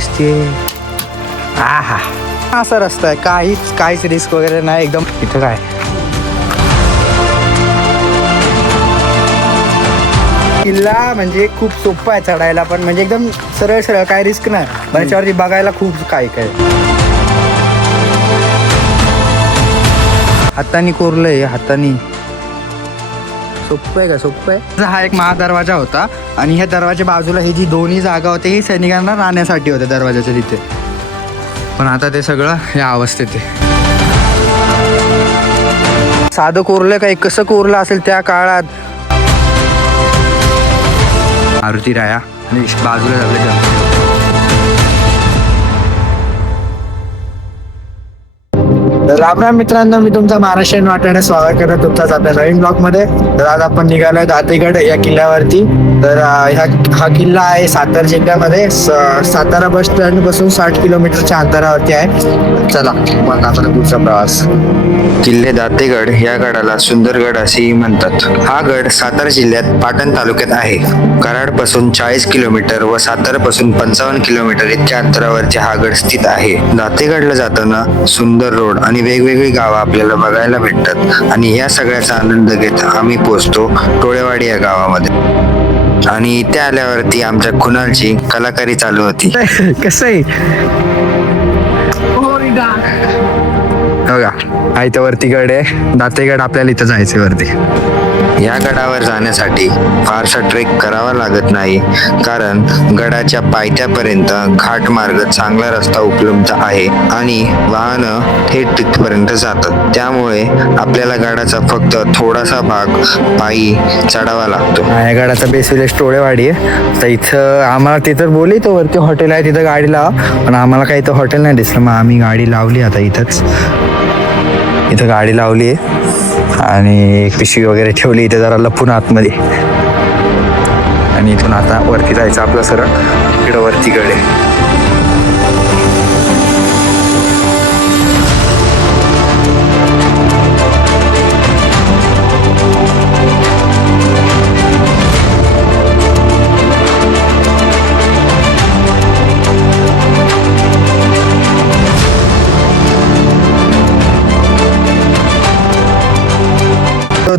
दिसते आहा. असा रस्ता आहे. काहीच काहीच रिस्क वगैरे नाही. एकदम इथं काय? किल्ला म्हणजे खूप सोपं आहे चढायला पण म्हणजे एकदम सरळ सरळ काय रिस्क नाही. पण याच्यावरती बघायला खूप काय काय. हाताने कोरलंय हाताने. सोपं आहे का? सोपं आहे? हा एक महादरवाजा होता आणि ह्या दरवाजा बाजूला ही जी दोन्ही जागा होते ही सैनिकांना राहण्यासाठी होत्या दरवाजाच्या तिथे. पण आता ते सगळं या अवस्थेत आहे. साधं कोरलं काय कसं कोरलं असेल त्या काळात? मारुती राया आणि बाजूला झाले राम राम मित्रांनो मी तुमचा महाराष्ट्रीयन वाटाणे स्वागत करत तुमचाच आपल्या नवीन ब्लॉगमध्ये. तर आज आपण निघालोय दातेगड या किल्ल्यावरती. तर ह्या हा किल्ला आहे सातारा जिल्ह्यामध्ये. स- सातारा बस स्टँडपासून साठ किलोमीटरच्या अंतरावरती आहे. चला मग आता पुढचा प्रवास. किल्ले दातेगड या गडाला सुंदरगड असेही म्हणतात. हा गड सातारा जिल्ह्यात पाटण तालुक्यात आहे. कराडपासून चाळीस किलोमीटर व सातारा पासून पंचावन्न किलोमीटर इतक्या अंतरावरती हा गड स्थित आहे. दातेगडला जाताना सुंदर रोड आणि वेगवेगळी गावं आपल्याला बघायला भेटतात. आणि या सगळ्याचा आनंद घेत आम्ही पोहोचतो टोळेवाडी या गावामध्ये. आणि इथे आल्यावरती आमच्या कुणालची कलाकारी चालू होती. कसं आहे? बघा हा इथं वरती गड आहे. दातेगड आपल्याला इथं जायचं वरती. या गडावर जाण्यासाठी फारसा ट्रेक करावा लागत नाही कारण गडाच्या पायथ्यापर्यंत घाट मार्ग चांगला रस्ता उपलब्ध आहे आणि वाहनं थेट तिथपर्यंत जातात. त्यामुळे आपल्याला गडाचा फक्त थोडासा भाग पायी चढावा लागतो. या गडाचा बेस विलेज टोळेवाडी आहे. तर इथं आम्हाला तिथं बोलली तो वरती हॉटेल आहे तिथं गाडी लावा. पण आम्हाला काही इथं हॉटेल नाही दिसलं. मग आम्ही गाडी लावली आता इथंच. इथं गाडी लावली आहे. आणि एक पिशवी वगैरे ठेवली इथे जरा लपून आतमध्ये. आणि इथून आता वरती जायचं आपलं सरळ. इकडं वरती गड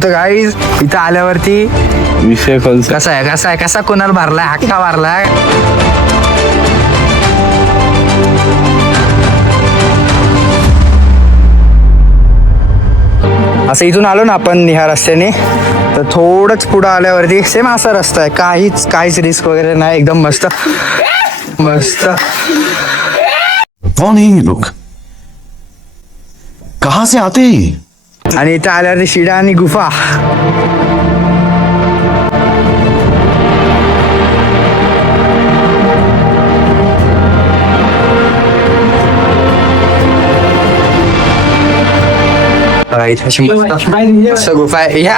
होतं गाई इथं आल्यावरती. विषय कसा आहे कसा आहे कसा कोणाला भरलाय हक्का भरलाय? असं इथून आलो ना आपण ह्या रस्त्याने तर थोडंच पुढं आल्यावरती सेम असा रस्ता आहे. काहीच काहीच रिस्क वगैरे नाही. एकदम मस्त. मस्त. कौन है ये लोग? कहां से आते हैं? आणि इथं आल्यावर शिडा आणि गुफा. गुफा आहे. ह्या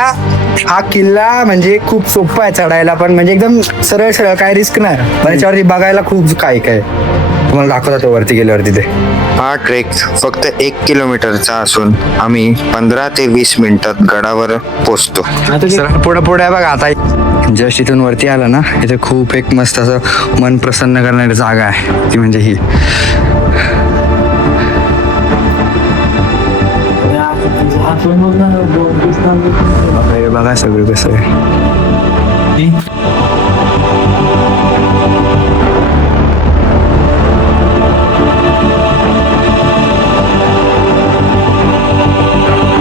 हा किल्ला म्हणजे खूप सोपा आहे चढायला पण म्हणजे एकदम सरळ सरळ काय रिस्क नाही. याच्यावरती बघायला खूप काय काय तुम्हाला दाखवता तो वरती गेल्यावर तिथे हा ट्रेक फक्त एक किलोमीटरचा असून आम्ही पंधरा ते वीस मिनिटात गडावर पोचतो. पुढे पुढे बघा आता जस्ट इथून वरती आलं ना इथे खूप एक मस्त असं मन प्रसन्न करणारी जागा आहे ती म्हणजे ही. हे बघा सगळं कसं आहे.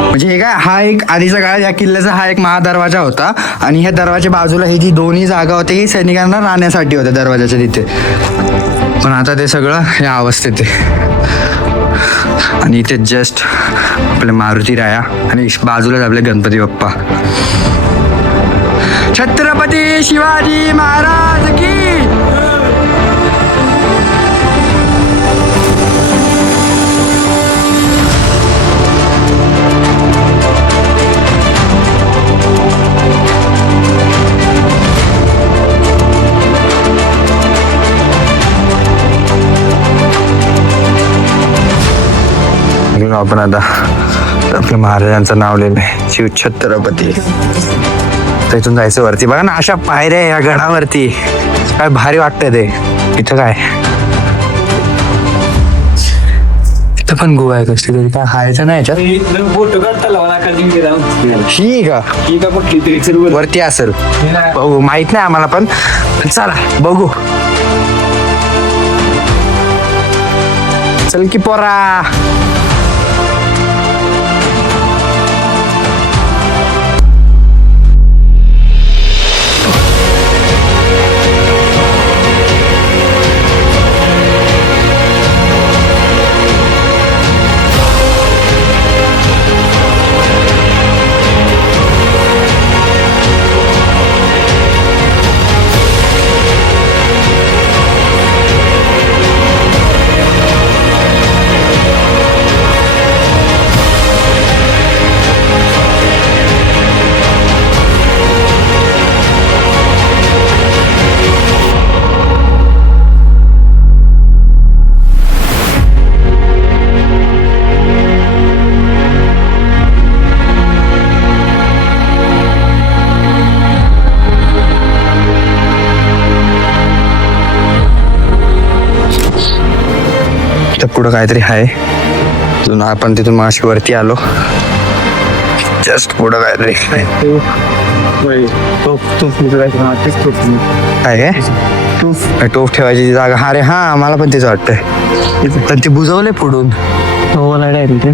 म्हणजे हे काय हा एक आधीचा काळात या किल्ल्याचा हा एक महादरवाजा होता. आणि ह्या दरवाजा बाजूला ही जी दोन्ही जागा होती ही सैनिकांना राहण्यासाठी होत्या दरवाजाच्या तिथे. पण आता ते सगळं या अवस्थेत आहे. आणि इथे जस्ट आपले मारुती राया आणि बाजूलाच आपले गणपती बाप्पा. छत्रपती शिवाजी महाराज! की आपण आता आपल्या महाराजांचं नाव लिहिलंय. शिव छत्रपती. तर इथून जायचं वरती. बघा ना अशा पायऱ्या या गडावरती. काय भारी वाटतंय ते. इथं काय? इथं पण गोवा आहे कसली तरी. काय हायचं नाही याच्यात? फोटो काढता लावा ही का? वरती असेल बघू माहीत नाही आम्हाला पण. चला बघू. चल की पोरा. तर पुढं काहीतरी आहे. अजून आपण तिथून माशी वरती आलो. जस्ट पुढं काहीतरी काय? काय टोफ ठेवायची जी जागा. हा रे हा मला पण तेच वाटतंय. पण ते बुजवले पुढून.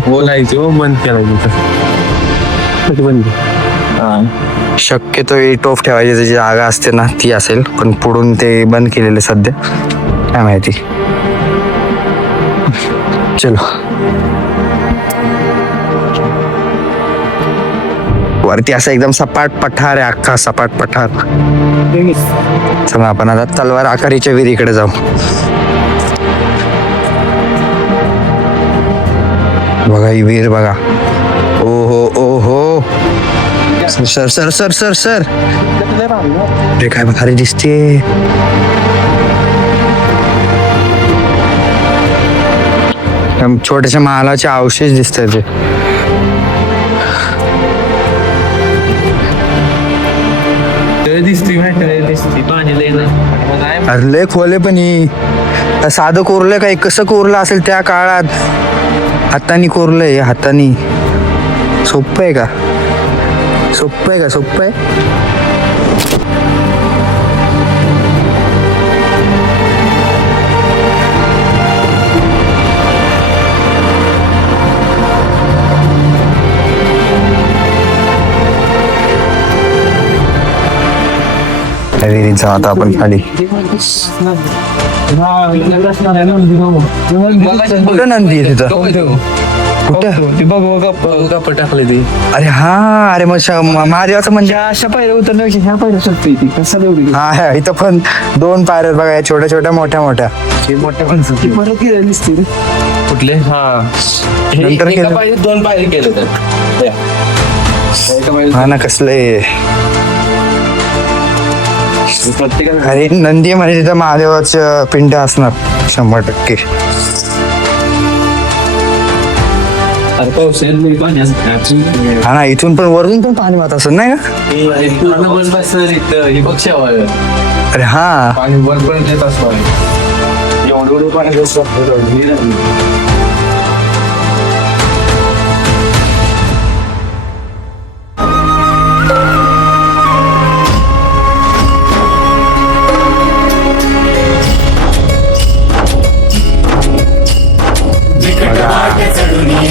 बोलायचं बंद केला बंद? शक्यतो ही टोफ ठेवायची जी जागा असते ना ती असेल. पण पुढून ते बंद केलेले सध्या. काय माहिती. चलो। वरती असं एकदम सपाट पठार आहे अख्खा सपाट पठार. चला आपण आता तलवार आकारीच्या विहिरीकडे जाऊ. बघा ही विहीर बघा. ओ हो ओ हो sir sir sir sir sir. अरे काय भारी दिसते छोट्याशा महालाचे अवशेष दिसत ते अरे लय खोले पण ही. साधं कोरलं काय? कसं कोरलं असेल त्या काळात? हातानी कोरलंय हातानी. सोपं आहे का? सोपं आहे का? सोपं आहे? त्या विहिरीत जाऊ आता आपण खाली. कुठं नंदी आहे तिथं? कुठं? गप्प टाकले ती अरे हा अरे मग श- म- महादेवाचं म्हणजे अशा पायऱ्या उतरण्यापेक्षा ह्या पायऱ्या सोपी ती. कसं एवढी हा हा, इथं पण दोन पायऱ्या बघा या छोट्या छोट्या मोठ्या मोठ्या. परत दिसते कुठले? हा. हे नंतर एका केलं. पायरीत दोन पायरी केले तर. त्या. एका पायरीत हा ना कसले प्रत्येकाला अरे नंदी म्हणजे तिथं महादेवाचं पिंड असणार. शंभर टक्के. अरे पाऊस येईल लई पाणी असतं. हा ना इथून पण वरून पण पाणी वाहत असेल नाही का? हे पूर्ण बस इथं. हे. अरे हा. पाणी वर पण येत असतं एवढं एवढं पाणी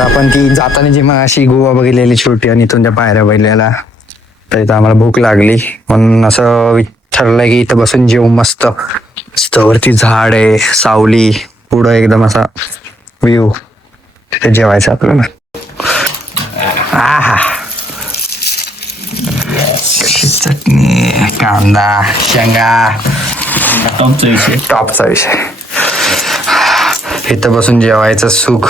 आपण ती जाताना जी मग अशी गोवा बघितलेली छोटी आणि इथून त्या पायऱ्या बघितलेल्या तर इथं आम्हाला भूक लागली. म्हणून असं ठरलंय की इथं बसून जेऊ मस्त. मस्त वरती झाड आहे सावली पुढं एकदम असा व्ह्यू तिथे जेवायचं आपल्याला आहा. चटणी कांदा शेंगा. टॉपचा विषय. टॉपचा विषय. इथं बसून जेवायचं सुख.